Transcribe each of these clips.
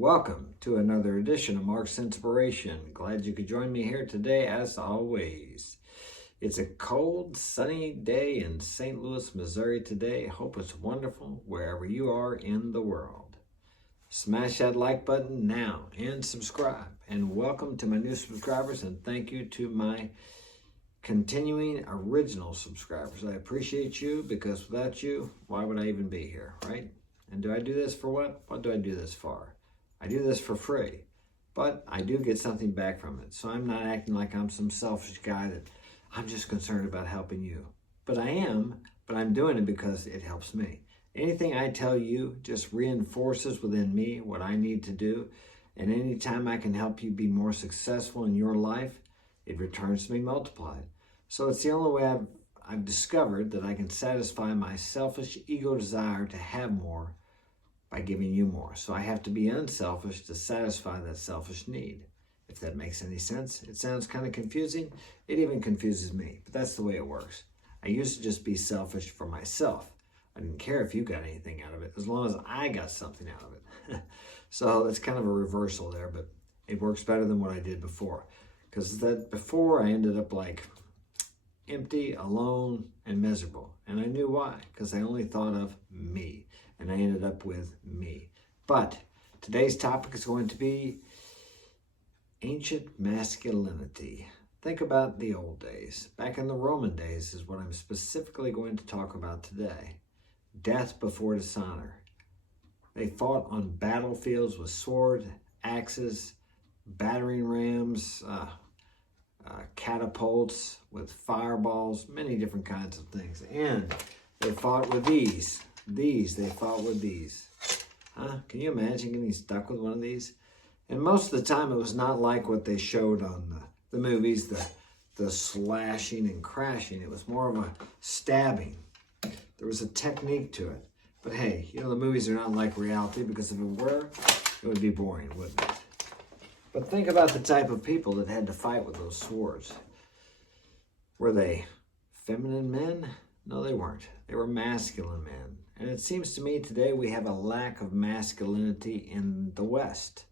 Welcome to another edition of Mark's Inspiration. Glad you could join me here today as always. It's a cold, sunny day in St. Louis, Missouri today. Hope it's wonderful wherever you are in the world. Smash that like button now and subscribe. And welcome to my new subscribers, and thank you to my continuing original subscribers. I appreciate you, because without you, why would I even be here, right? And do I do this for what? What do I do this for? I do this for free, but I do get something back from it. So I'm not acting like I'm some selfish guy that I'm just concerned about helping you. But I am, but I'm doing it because it helps me. Anything I tell you just reinforces within me what I need to do. And anytime I can help you be more successful in your life, it returns to me multiplied. So it's the only way I've discovered that I can satisfy my selfish ego desire to have more by giving you more. So I have to be unselfish to satisfy that selfish need, if that makes any sense. It sounds kind of confusing. It even confuses me, but that's the way it works. I used to just be selfish for myself. I didn't care if you got anything out of it, as long as I got something out of it. So it's kind of a reversal there, but it works better than what I did before. Because that before I ended up like empty, alone, and miserable. And I knew why, because I only thought of me. And I ended up with me. But today's topic is going to be ancient masculinity. Think about the old days. Back in the Roman days is what I'm specifically going to talk about today. Death before dishonor. They fought on battlefields with sword, axes, battering rams, catapults, with fireballs, many different kinds of things. And they fought with these. They fought with these. Can you imagine getting stuck with one of these? And most of the time it was not like what they showed on the movies, the slashing and crashing. It was more of a stabbing. There was a technique to it. But hey, you know, the movies are not like reality, because if it were, it would be boring, wouldn't it? But think about the type of people that had to fight with those swords. Were they feminine men? No, they weren't. They were masculine men. And it seems to me today we have a lack of masculinity in the West.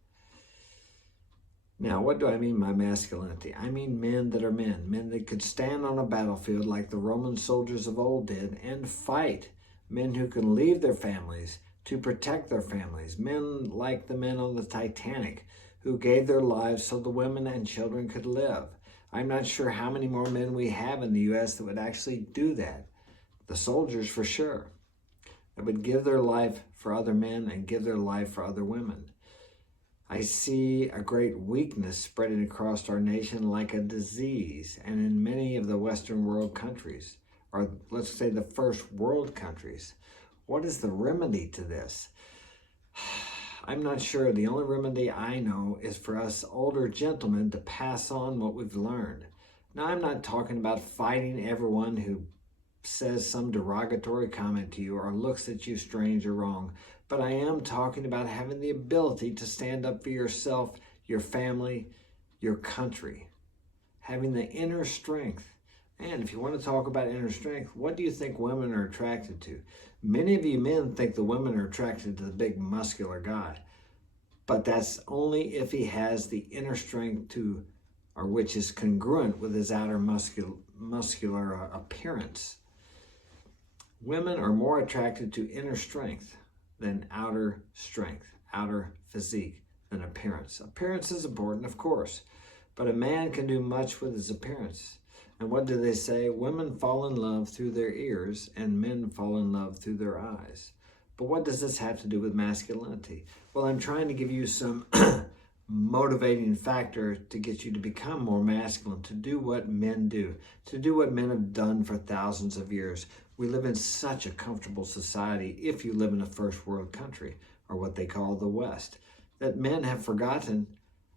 Now, what do I mean by masculinity? I mean men that are men that could stand on a battlefield like the Roman soldiers of old did and fight. Men who can leave their families to protect their families. Men like the men on the Titanic who gave their lives so the women and children could live. I'm not sure how many more men we have in the U.S. that would actually do that. The soldiers, for sure, that would give their life for other men and give their life for other women. I see a great weakness spreading across our nation like a disease, and in many of the Western world countries, or let's say the first world countries. What is the remedy to this? I'm not sure. The only remedy I know is for us older gentlemen to pass on what we've learned. Now, I'm not talking about fighting everyone who says some derogatory comment to you or looks at you strange or wrong, but I am talking about having the ability to stand up for yourself, your family, your country. Having the inner strength. And if you want to talk about inner strength, what do you think women are attracted to? Many of you men think the women are attracted to the big muscular guy, but that's only if he has the inner strength or which is congruent with his outer muscular appearance. Women are more attracted to inner strength than outer strength, outer physique, than appearance. Appearance is important, of course, but a man can do much with his appearance. And what do they say? Women fall in love through their ears and men fall in love through their eyes. But what does this have to do with masculinity? Well, I'm trying to give you some motivating factor to get you to become more masculine, to do what men do, to do what men have done for thousands of years. We live in such a comfortable society, if you live in a first world country, or what they call the West, that men have forgotten.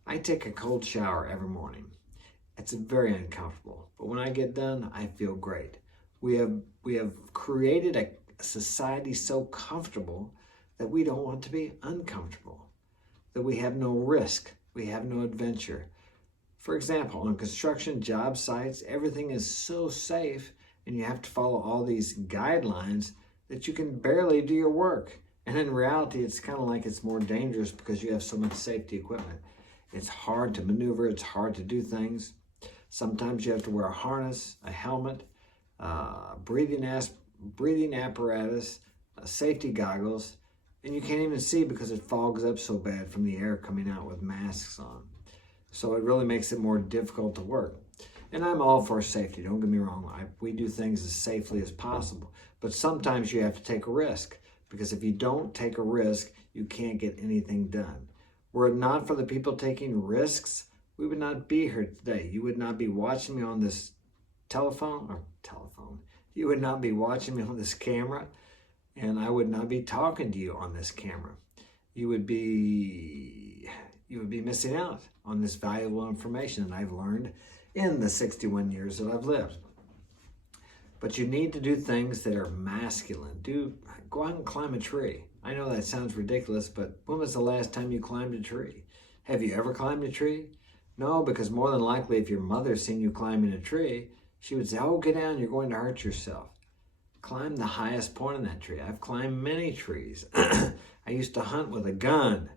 I take a cold shower every morning. It's very uncomfortable, but when I get done, I feel great. We have created a society so comfortable that we don't want to be uncomfortable, that we have no risk, we have no adventure. For example, on construction job sites, everything is so safe and you have to follow all these guidelines that you can barely do your work. And in reality, it's kind of like it's more dangerous because you have so much safety equipment. It's hard to maneuver. It's hard to do things. Sometimes you have to wear a harness, a helmet, breathing apparatus, safety goggles, and you can't even see because it fogs up so bad from the air coming out with masks on. So it really makes it more difficult to work. And I'm all for safety, don't get me wrong. We do things as safely as possible. But sometimes you have to take a risk, because if you don't take a risk, you can't get anything done. Were it not for the people taking risks, we would not be here today. You would not be watching me on this telephone. You would not be watching me on this camera, and I would not be talking to you on this camera. You would be missing out on this valuable information that I've learned in the 61 years that I've lived. But you need to do things that are masculine. Go out and climb a tree. I know that sounds ridiculous, but when was the last time you climbed a tree? Have you ever climbed a tree? No, because more than likely, if your mother seen you climbing a tree, she would say, "Oh, get down, you're going to hurt yourself." Climb the highest point in that tree. I've climbed many trees. I used to hunt with a gun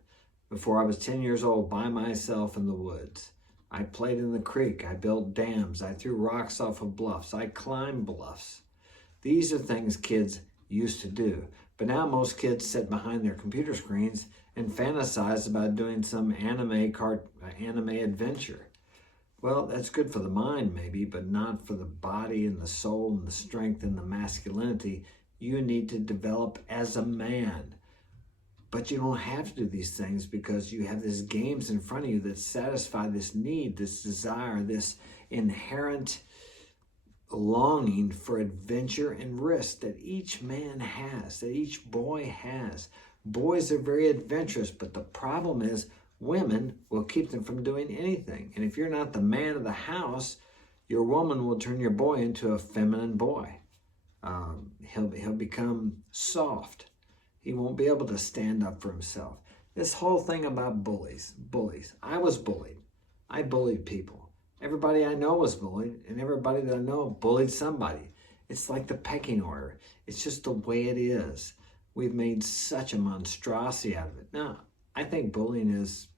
before I was 10 years old by myself in the woods. I played in the creek. I built dams. I threw rocks off of bluffs. I climbed bluffs. These are things kids used to do. But now most kids sit behind their computer screens and fantasize about doing some anime adventure. Well, that's good for the mind maybe, but not for the body and the soul and the strength and the masculinity you need to develop as a man. But you don't have to do these things because you have these games in front of you that satisfy this need, this desire, this inherent longing for adventure and risk that each man has, that each boy has. Boys are very adventurous, but the problem is women will keep them from doing anything. And if you're not the man of the house, your woman will turn your boy into a feminine boy. He'll become soft. He won't be able to stand up for himself. This whole thing about bullies. I was bullied. I bullied people. Everybody I know was bullied, and everybody that I know bullied somebody. It's like the pecking order. It's just the way it is. We've made such a monstrosity out of it. Now, I think bullying is,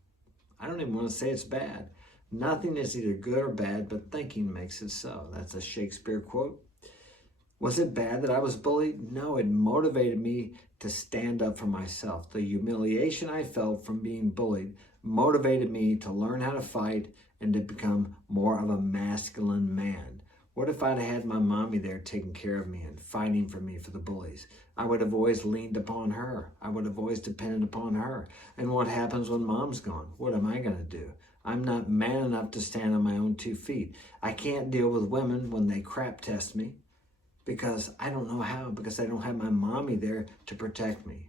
I don't even want to say it's bad. Nothing is either good or bad, but thinking makes it so. That's a Shakespeare quote. Was it bad that I was bullied? No, it motivated me to stand up for myself. The humiliation I felt from being bullied motivated me to learn how to fight and to become more of a masculine man. What if I'd had my mommy there taking care of me and fighting for me for the bullies? I would have always leaned upon her. I would have always depended upon her. And what happens when mom's gone? What am I going to do? I'm not man enough to stand on my own 2 feet. I can't deal with women when they crap test me, because I don't know how, because I don't have my mommy there to protect me.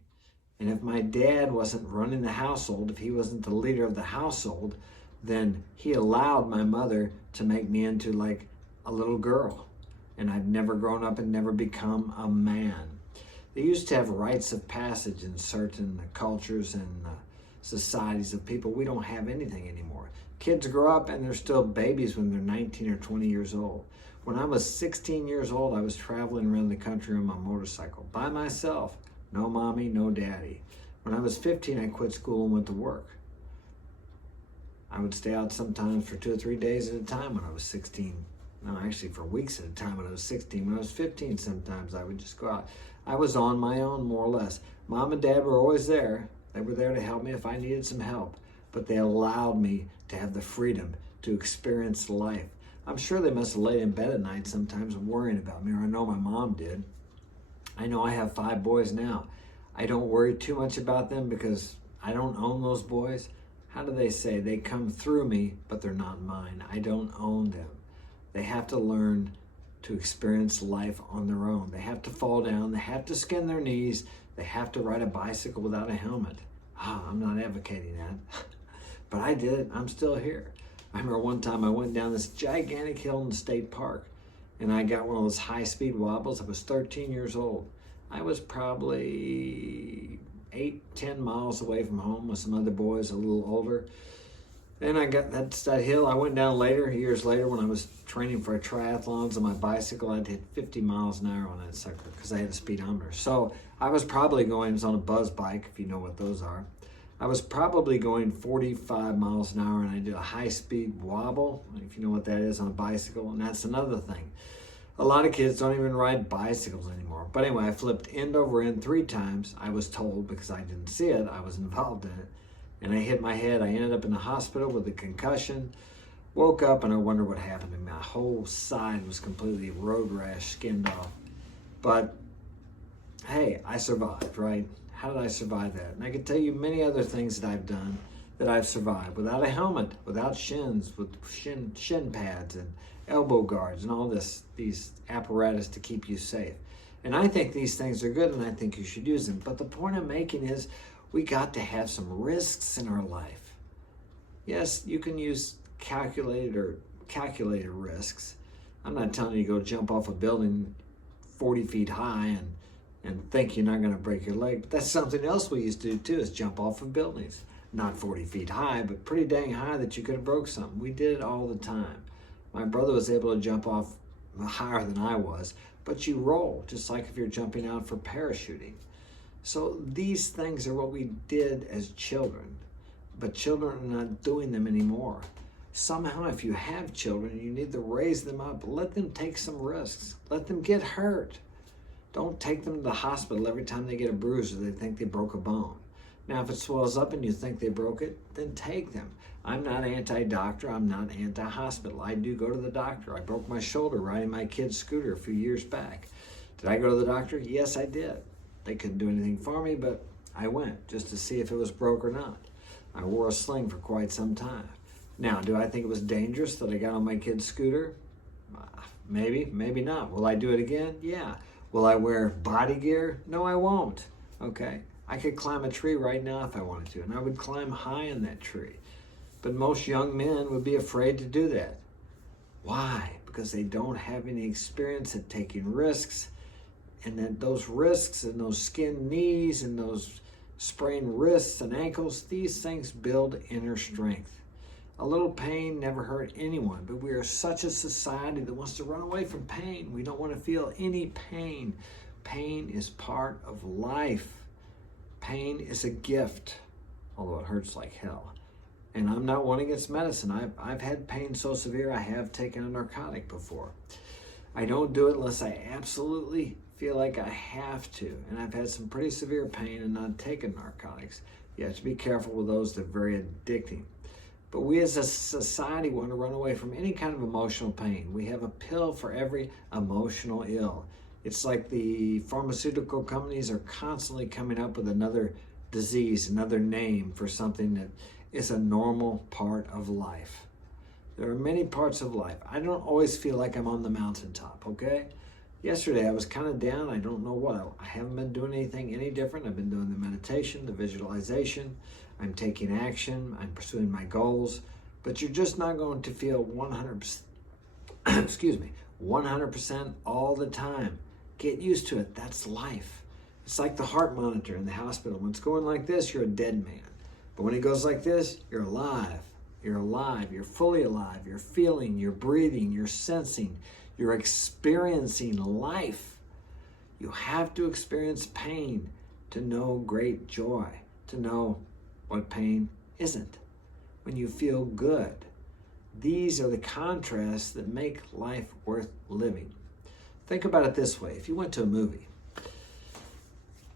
And if my dad wasn't running the household, if he wasn't the leader of the household, then he allowed my mother to make me into like a little girl. And I've never grown up and never become a man. They used to have rites of passage in certain cultures and societies of people. We don't have anything anymore. Kids grow up and they're still babies when they're 19 or 20 years old. When I was 16 years old, I was traveling around the country on my motorcycle by myself. No mommy, no daddy. When I was 15, I quit school and went to work. I would stay out sometimes for 2 or 3 days at a time when I was 16. No, actually for weeks at a time when I was 16. When I was 15, sometimes I would just go out. I was on my own, more or less. Mom and dad were always there. They were there to help me if I needed some help. But they allowed me to have the freedom to experience life. I'm sure they must have laid in bed at night sometimes worrying about me, or I know my mom did. I know I have 5 boys now. I don't worry too much about them because I don't own those boys. How do they say? They come through me, but they're not mine. I don't own them. They have to learn to experience life on their own. They have to fall down. They have to skin their knees. They have to ride a bicycle without a helmet. I'm not advocating that, but I did it. I'm still here. I remember one time I went down this gigantic hill in the state park and I got one of those high-speed wobbles. I was 13 years old. I was probably 8-10 miles away from home with some other boys a little older. Then I got that hill. I went down later, years later, when I was training for triathlons on my bicycle. I'd hit 50 miles an hour on that sucker because I had a speedometer. So I was probably going, it was on a buzz bike, if you know what those are. I was probably going 45 miles an hour, and I did a high-speed wobble, if you know what that is, on a bicycle. And that's another thing. A lot of kids don't even ride bicycles anymore. But anyway, I flipped end over end 3 times. I was told, because I didn't see it, I was involved in it. And I hit my head. I ended up in the hospital with a concussion. Woke up and I wondered what happened to me. My whole side was completely road rash, skinned off. But hey, I survived, right? How did I survive that? And I could tell you many other things that I've done that I've survived without a helmet, without shins, with shin pads and elbow guards and all these apparatus to keep you safe. And I think these things are good, and I think you should use them. But the point I'm making is, we got to have some risks in our life. Yes, you can use calculated risks. I'm not telling you to go jump off a building 40 feet high and think you're not going to break your leg. But that's something else we used to do too, is jump off of buildings. Not 40 feet high, but pretty dang high that you could have broke something. We did it all the time. My brother was able to jump off higher than I was, but you roll, just like if you're jumping out for parachuting. So these things are what we did as children, but children are not doing them anymore. Somehow, if you have children, you need to raise them up. Let them take some risks. Let them get hurt. Don't take them to the hospital every time they get a bruise or they think they broke a bone. Now, if it swells up and you think they broke it, then take them. I'm not anti-doctor. I'm not anti-hospital. I do go to the doctor. I broke my shoulder riding my kid's scooter a few years back. Did I go to the doctor? Yes, I did. They couldn't do anything for me, but I went just to see if it was broke or not. I wore a sling for quite some time. Now, do I think it was dangerous that I got on my kid's scooter? Maybe, maybe not. Will I do it again? Yeah. Will I wear body gear? No, I won't. Okay. I could climb a tree right now if I wanted to, and I would climb high in that tree. But most young men would be afraid to do that. Why? Because they don't have any experience at taking risks. And that those risks and those skinned knees and those sprained wrists and ankles, these things build inner strength. A little pain never hurt anyone, but we are such a society that wants to run away from pain. We don't want to feel any pain. Pain is part of life. Pain is a gift, although it hurts like hell. And I'm not one against medicine. I've had pain so severe I have taken a narcotic before. I don't do it unless I absolutely feel like I have to. And I've had some pretty severe pain and not taken narcotics. You have to be careful with those. They're very addicting. But we as a society want to run away from any kind of emotional pain. We have a pill for every emotional ill. It's like the pharmaceutical companies are constantly coming up with another disease, another name for something that is a normal part of life. There are many parts of life. I don't always feel like I'm on the mountaintop, okay? Yesterday I was kind of down. I don't know what. I haven't been doing anything any different. I've been doing the meditation, the visualization. I'm taking action. I'm pursuing my goals. But you're just not going to feel 100%, 100% all the time. Get used to it. That's life. It's like the heart monitor in the hospital. When it's going like this, you're a dead man. But when it goes like this, you're alive. You're alive. You're fully alive. You're feeling, you're breathing, you're sensing, you're experiencing life. You have to experience pain to know great joy, to know what pain isn't. When you feel good, these are the contrasts that make life worth living. Think about it this way. If you went to a movie,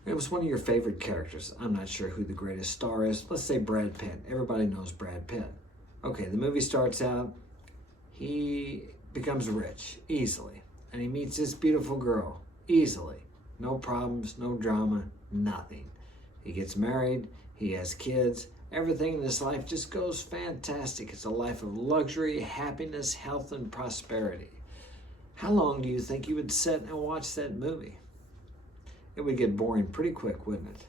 it was one of your favorite characters. I'm not sure who the greatest star is. Let's say Brad Pitt. Everybody knows Brad Pitt. Okay, the movie starts out. He becomes rich easily. And he meets this beautiful girl easily. No problems, no drama, nothing. He gets married. He has kids. Everything in this life just goes fantastic. It's a life of luxury, happiness, health, and prosperity. How long do you think you would sit and watch that movie? It would get boring pretty quick, wouldn't it?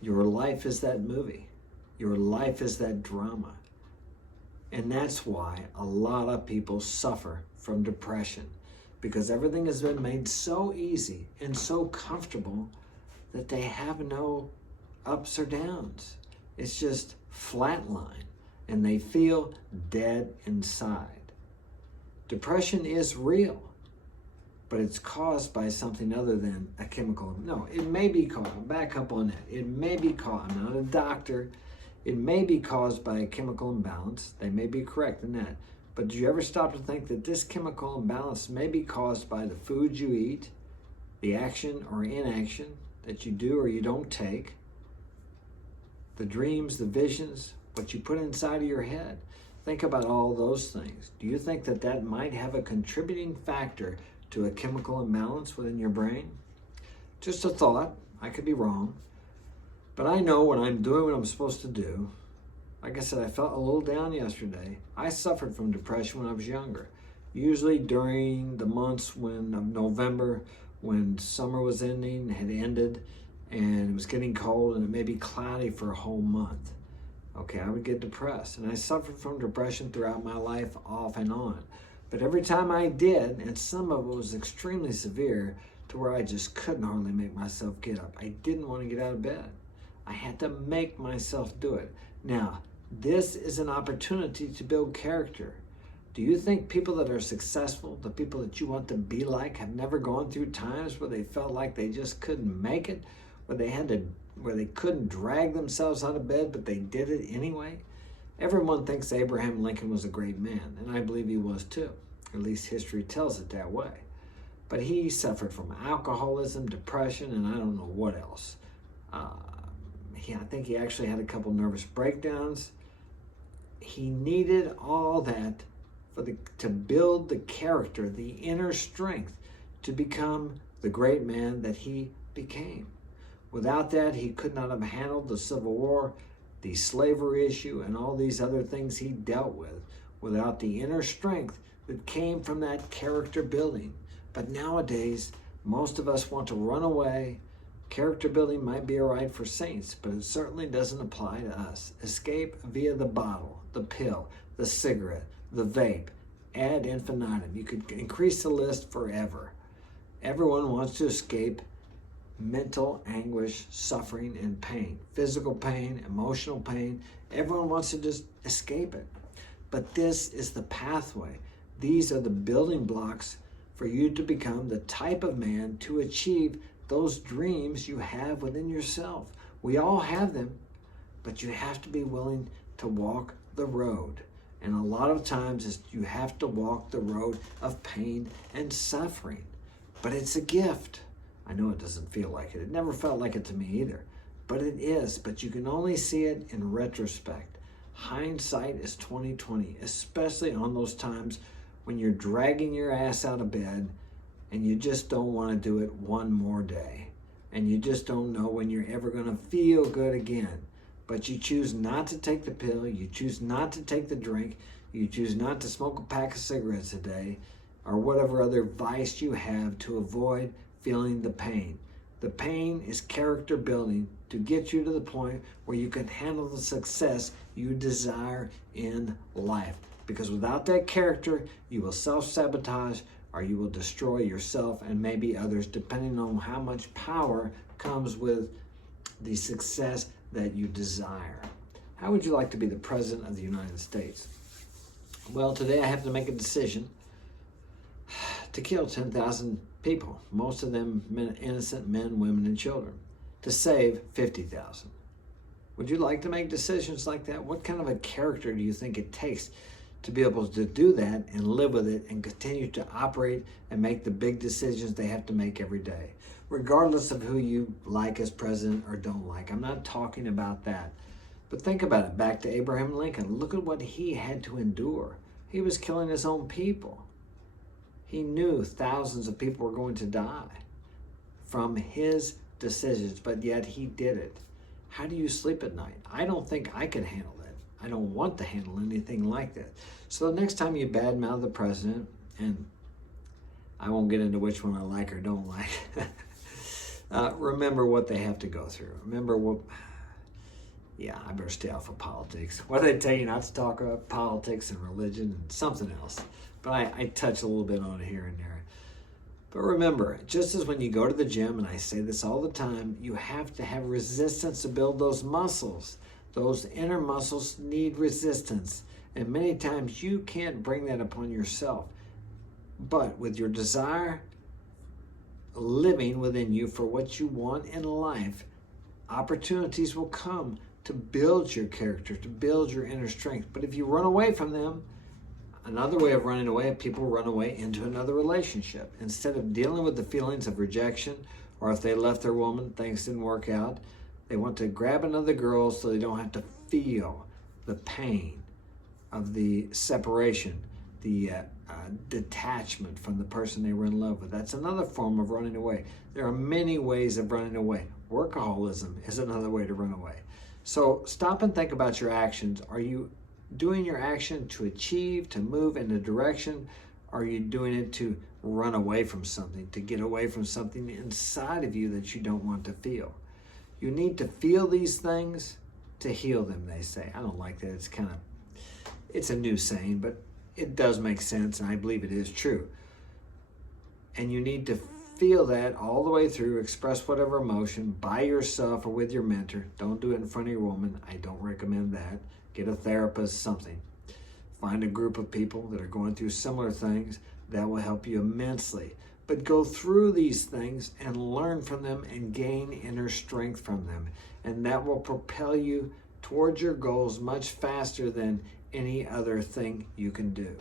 Your life is that movie. Your life is that drama. And that's why a lot of people suffer from depression, because everything has been made so easy and so comfortable that they have no ups or downs. It's just flatline. and they feel dead inside. Depression is real, but it's caused by something other than a chemical. No, it may be caused, back up on that. It may be caused, I'm not a doctor, it may be caused by a chemical imbalance. They may be correct in that. But did you ever stop to think that this chemical imbalance may be caused by the food you eat, the action or inaction that you do or you don't take, the dreams, the visions, what you put inside of your head? Think about all those things. Do you think that that might have a contributing factor to a chemical imbalance within your brain? Just a thought. I could be wrong. But I know when I'm doing what I'm supposed to do. Like I said, I felt a little down yesterday. I suffered from depression when I was younger. Usually during the months of November, when summer was ending, had ended, and it was getting cold, and it may be cloudy for a whole month. Okay, I would get depressed. And I suffered from depression throughout my life, off and on. But every time I did, and some of it was extremely severe, to where I just couldn't hardly make myself get up. I didn't want to get out of bed. I had to make myself do it. Now, this is an opportunity to build character. Do you think people that are successful, the people that you want to be like, have never gone through times where they felt like they just couldn't make it, where they couldn't drag themselves out of bed, but they did it anyway? Everyone thinks Abraham Lincoln was a great man, and I believe he was too. At least history tells it that way. But he suffered from alcoholism, depression, and I don't know what else. I think he actually had a couple nervous breakdowns. He needed all that to build the character, the inner strength, to become the great man that he became. Without that, he could not have handled the Civil War, the slavery issue, and all these other things he dealt with, without the inner strength that came from that character building. But nowadays, most of us want to run away. Character building might be all right for saints, but it certainly doesn't apply to us. Escape via the bottle, the pill, the cigarette, the vape, ad infinitum. You could increase the list forever. Everyone wants to escape mental anguish, suffering, and pain. Physical pain, emotional pain. Everyone wants to just escape it. But this is the pathway. These are the building blocks for you to become the type of man to achieve those dreams you have within yourself. We all have them, but you have to be willing to walk the road. And a lot of times you have to walk the road of pain and suffering. But it's a gift. I know it doesn't feel like it. It never felt like it to me either. But it is. But you can only see it in retrospect. Hindsight is 20/20, especially on those times when you're dragging your ass out of bed and you just don't want to do it one more day. And you just don't know when you're ever going to feel good again. But you choose not to take the pill, you choose not to take the drink, you choose not to smoke a pack of cigarettes a day, or whatever other vice you have to avoid feeling the pain. The pain is character building to get you to the point where you can handle the success you desire in life. Because without that character, you will self-sabotage, or you will destroy yourself and maybe others, depending on how much power comes with the success that you desire. How would you like to be the President of the United States? Well, today I have to make a decision to kill 10,000 people, most of them innocent men, women, and children, to save 50,000. Would you like to make decisions like that? What kind of a character do you think it takes to be able to do that and live with it and continue to operate and make the big decisions they have to make every day, regardless of who you like as president or don't like? I'm not talking about that. But think about it. Back to Abraham Lincoln. Look at what he had to endure. He was killing his own people. He knew thousands of people were going to die from his decisions, but yet he did it. How do you sleep at night? I don't think I could handle that. I don't want to handle anything like that. So the next time you badmouth the president, and I won't get into which one I like or don't like, remember what they have to go through. Remember what, I better stay off of politics. What they tell you not to talk about, politics and religion and something else. But I touch a little bit on it here and there. But remember, just as when you go to the gym, and I say this all the time, you have to have resistance to build those muscles. Those inner muscles need resistance, and many times you can't bring that upon yourself. But with your desire living within you for what you want in life, opportunities will come to build your character, to build your inner strength. But if you run away from them, another way of running away, people run away into another relationship. Instead of dealing with the feelings of rejection, or if they left their woman, things didn't work out, they want to grab another girl so they don't have to feel the pain of the separation, the detachment from the person they were in love with. That's another form of running away. There are many ways of running away. Workaholism is another way to run away. So stop and think about your actions. Are you doing your action to achieve, to move in a direction? Are you doing it to run away from something, to get away from something inside of you that you don't want to feel? You need to feel these things to heal them, they say. I don't like that. It's a new saying, but it does make sense, and I believe it is true. And you need to feel that all the way through, express whatever emotion by yourself or with your mentor. Don't do it in front of your woman. I don't recommend that. Get a therapist, something. Find a group of people that are going through similar things. That will help you immensely. But go through these things and learn from them and gain inner strength from them. And that will propel you towards your goals much faster than any other thing you can do.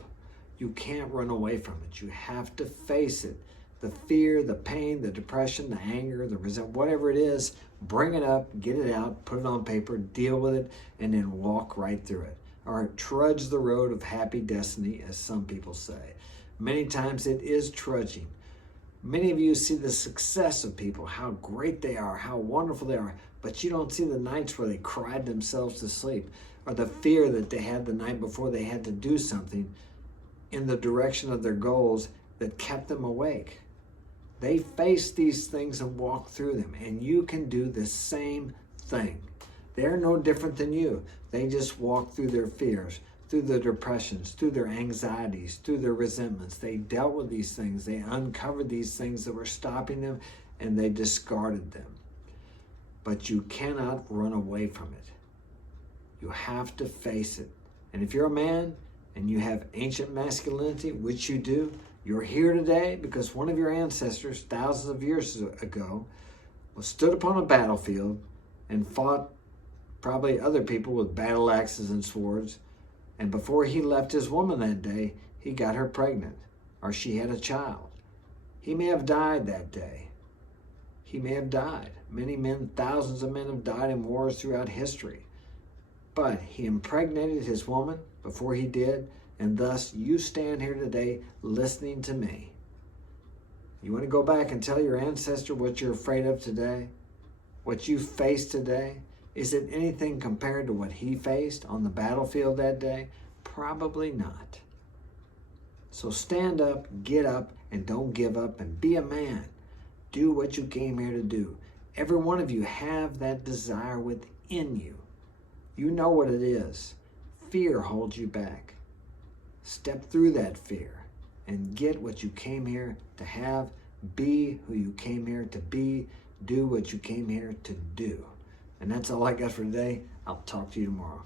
You can't run away from it. You have to face it. The fear, the pain, the depression, the anger, the resentment, whatever it is, bring it up, get it out, put it on paper, deal with it, and then walk right through it. Or trudge the road of happy destiny, as some people say. Many times it is trudging. Many of you see the success of people, how great they are, how wonderful they are, but you don't see the nights where they cried themselves to sleep, or the fear that they had the night before they had to do something in the direction of their goals that kept them awake. They face these things and walk through them, and you can do the same thing. They're no different than you. They just walk through their fears, through their depressions, through their anxieties, through their resentments. They dealt with these things. They uncovered these things that were stopping them, and they discarded them. But you cannot run away from it. You have to face it. And if you're a man and you have ancient masculinity, which you do, you're here today because one of your ancestors, thousands of years ago, stood upon a battlefield and fought probably other people with battle axes and swords. And before he left his woman that day, he got her pregnant, or she had a child. He may have died that day. He may have died. Many men, thousands of men have died in wars throughout history. But he impregnated his woman before he did, and thus you stand here today listening to me. You want to go back and tell your ancestor what you're afraid of today? What you face today? Is it anything compared to what he faced on the battlefield that day? Probably not. So stand up, get up, and don't give up, and be a man. Do what you came here to do. Every one of you have that desire within you. You know what it is. Fear holds you back. Step through that fear and get what you came here to have. Be who you came here to be. Do what you came here to do. And that's all I got for today. I'll talk to you tomorrow.